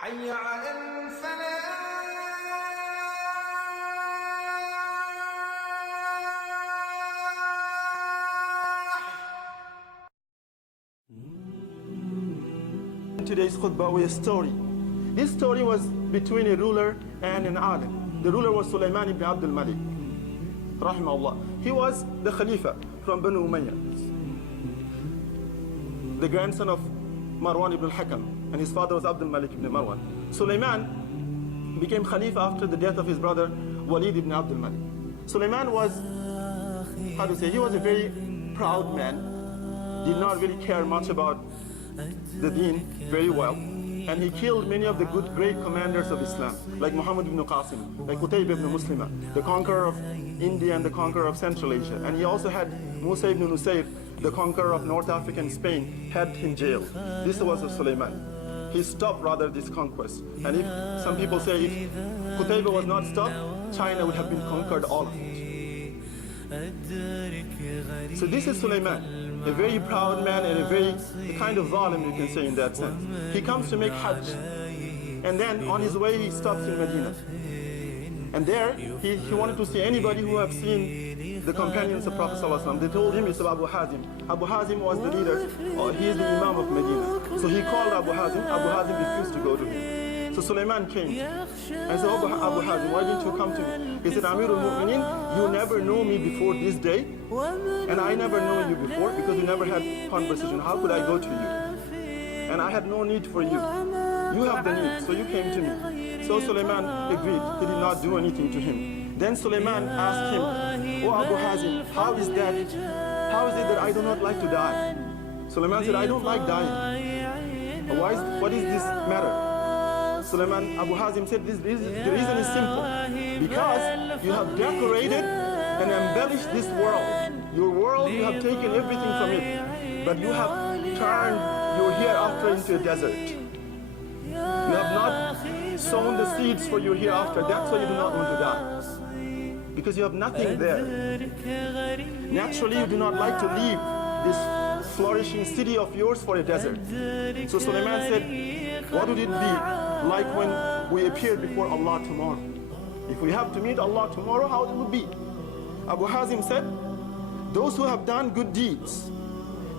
حي على الفلاح. Today's khutbah with a story. This story was between a ruler and an alim. The ruler was Sulayman ibn Abdul Malik, rahimahullah. He was the Khalifa from Banu Umayyah, the grandson of Marwan ibn al-Hakam, and his father was Abdul Malik ibn Marwan. Sulayman became Khalifa after the death of his brother Walid ibn Abdul Malik. Sulayman was, he was a very proud man, did not really care much about the deen very well, and he killed many of the great commanders of Islam, like Muhammad ibn Qasim, like Qutayb ibn Muslima, the conqueror of India and the conqueror of Central Asia. And he also had Musa ibn Nusayr, the conqueror of North Africa and Spain, had in jail. This was of Sulayman. He stopped rather this conquest. And if some people say if Qutayba was not stopped, China would have been conquered all of it. So this is Sulayman, a very proud man and a kind of zalim, you can say, in that sense. He comes to make Hajj, and then on his way he stops in Medina. And there he wanted to see anybody who have seen the companions of Prophet ﷺ. They told him it's Abu Hazim. Abu Hazim was the leader, he is the Imam of Medina. So he called Abu Hazim. Abu Hazim refused to go to him. So Sulayman came and said, Abu Hazim, why didn't you come to me? He said, Amirul Mu'mineen, you never know me before this day, and I never know you before because we never had conversation. How could I go to you? And I had no need for you. You have the need, so you came to me. So Sulayman agreed. He did not do anything to him. Then Sulayman asked him, Oh Abu Hazim, how is that? How is it that I do not like to die? Sulayman said, I don't like dying. What is this matter? Sulayman, Abu Hazim said, the reason is simple. Because you have decorated and embellished this world. Your world, you have taken everything from it. But you have turned your hereafter into a desert. You have not sown the seeds for your hereafter. That's why you do not want to die. Because you have nothing there. Naturally, you do not like to leave this flourishing city of yours for a desert. So Sulayman said, what would it be like when we appear before Allah tomorrow? If we have to meet Allah tomorrow, how it would be? Abu Hazim said, those who have done good deeds,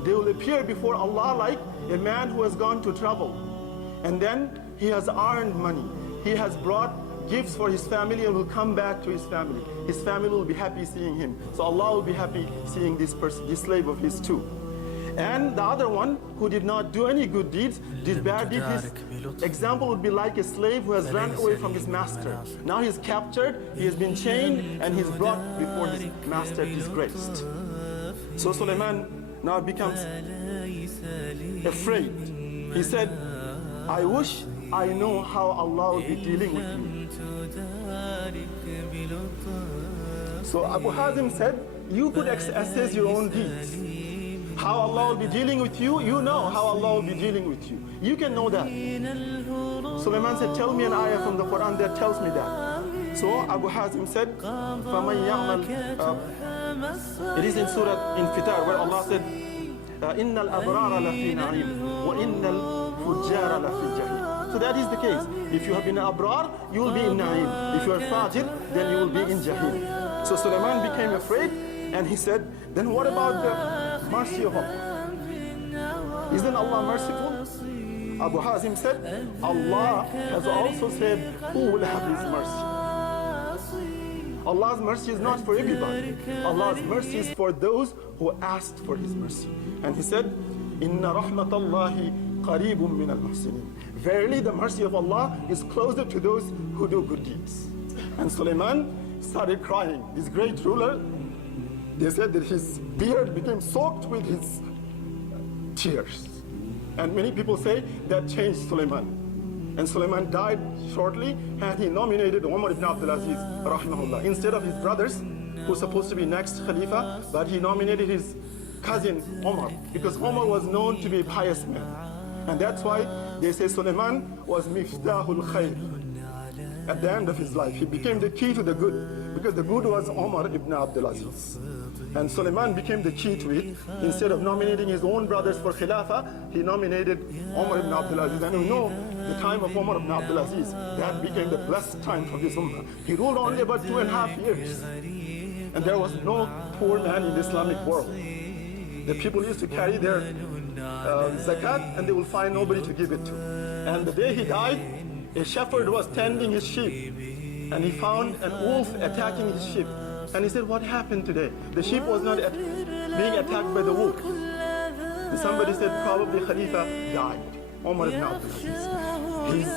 they will appear before Allah like a man who has gone to travel. And then he has earned money. He has brought gifts for his family and will come back to his family. His family will be happy seeing him. So Allah will be happy seeing this person, this slave of his too. And the other one who did not do any good deeds, did bad deeds, his example would be like a slave who has run away from his master. Now he's captured, he has been chained, and he's brought before his master disgraced. So Sulayman now becomes afraid. He said, I wish I know how Allah will be dealing with me. So Abu Hazim said, you could assess your own deeds. How Allah will be dealing with you, you know how Allah will be dealing with you. You can know that. Sulayman said, tell me an ayah from the Quran that tells me that. So Abu Hazim said, فَمَنْ يَعْمَلْ It is in Surah Infitar where Allah said, إِنَّ الْأَبْرَارَ لَفِي نَعِيمٍ وَإِنَّ الْفُجَّارَ لَفِي جَحِيمٍ. So that is the case. If you have been abrar, you will be in Na'im. If you are fajir, then you will be in Jahim. So Sulayman became afraid and he said, then what about the mercy of Allah? Isn't Allah merciful? Abu Hazim said, Allah has also said, who will have His mercy? Allah's mercy is not for everybody. Allah's mercy is for those who asked for His mercy. And he said, Inna rahmatallahi qareebun min al-muhsinin. Verily the mercy of Allah is closer to those who do good deeds. And Sulayman started crying. This great ruler, they said that his beard became soaked with his tears. And many people say that changed Sulayman. And Sulayman died shortly, and he nominated Umar ibn Abdul Aziz, rahimahullah, instead of his brothers, who were supposed to be next Khalifa, but he nominated his cousin Umar, because Umar was known to be a pious man. And that's why they say Sulayman was miftahul khair. at the end of his life. He became the key to the good, because the good was Umar ibn Abdul Aziz. And Sulayman became the key to it. Instead of nominating his own brothers for Khilafah, he nominated Umar ibn Abdul Aziz. And we know the time of Umar ibn Abdul Aziz, that became the blessed time for his ummah. He ruled only about 2.5 years. And there was no poor man in the Islamic world. The people used to carry their zakat, and they will find nobody to give it to. And the day he died, a shepherd was tending his sheep, and he found an wolf attacking his sheep. And he said, what happened today? The sheep was not being attacked by the wolf. And somebody said, probably Khalifa died. Umar ibn Abdul Aziz. His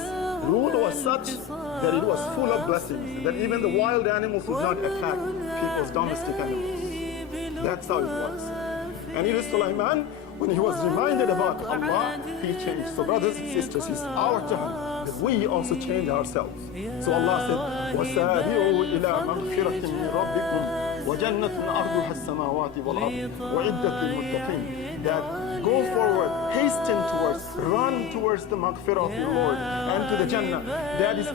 rule was such that it was full of blessings, that even the wild animals would not attack people's domestic animals. That's how it was. And it is Sulayman, when he was reminded about Allah, he changed. So brothers and sisters, it's our turn that we also change ourselves. So Allah said, وَسَارِعُوا إِلَىٰ مَغْفِرَةٍ مِّن رَبِّكُمْ وَجَنَّةٍ أَرْضُهَا السَّمَاوَاتِ وَالْأَرْضُ وَعِدَّةٍ لِلْمُتَّقِينَ. That go forward, hasten towards, run towards the maghfirah of your Lord and to the Jannah that is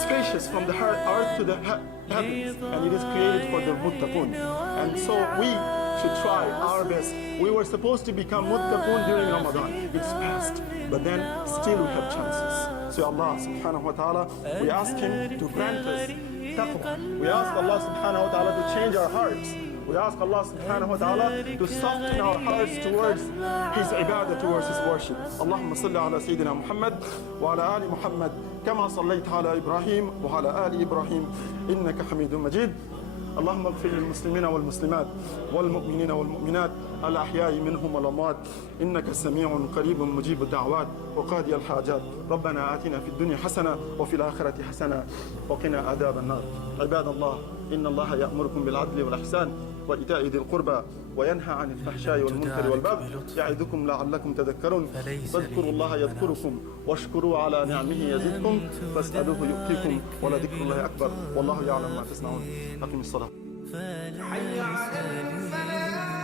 spacious from the earth to the heavens, and it is created for the muttaqun. And so we should try our best. We were supposed to become muttaqun during Ramadan. It's past, but then still we have chances. So Allah subhanahu wa ta'ala, we ask Him to grant us taqwa. We ask Allah subhanahu wa ta'ala to change our hearts. We ask Allah subhanahu wa ta'ala to soften our hearts towards His ibadah, towards His worship. Allahumma salli ala Sayyidina Muhammad wa ala ali Muhammad kama sallayta ala Ibrahim wa ala ali Ibrahim innaka Hamidun Majid. اللهم اغفر للمسلمين والمسلمات والمؤمنين والمؤمنات الأحياء منهم والأموات إنك سميع قريب مجيب الدعوات وقاضي الحاجات. ربنا آتنا في الدنيا حسنة وفي الآخرة حسنة وقنا عذاب النار. عباد الله، إن الله يأمركم بالعدل والإحسان وإيتاء ذي القربى وينهى عن الفحشاء والمنكر والبغي يعظكم لعلكم تذكرون. فاذكروا الله يذكركم واشكروا على نعمه يزدكم فاسألوه يؤتيكم ولذكر الله أكبر والله يعلم ما تصنعون. أقم الصلاة. حي على الفلاح.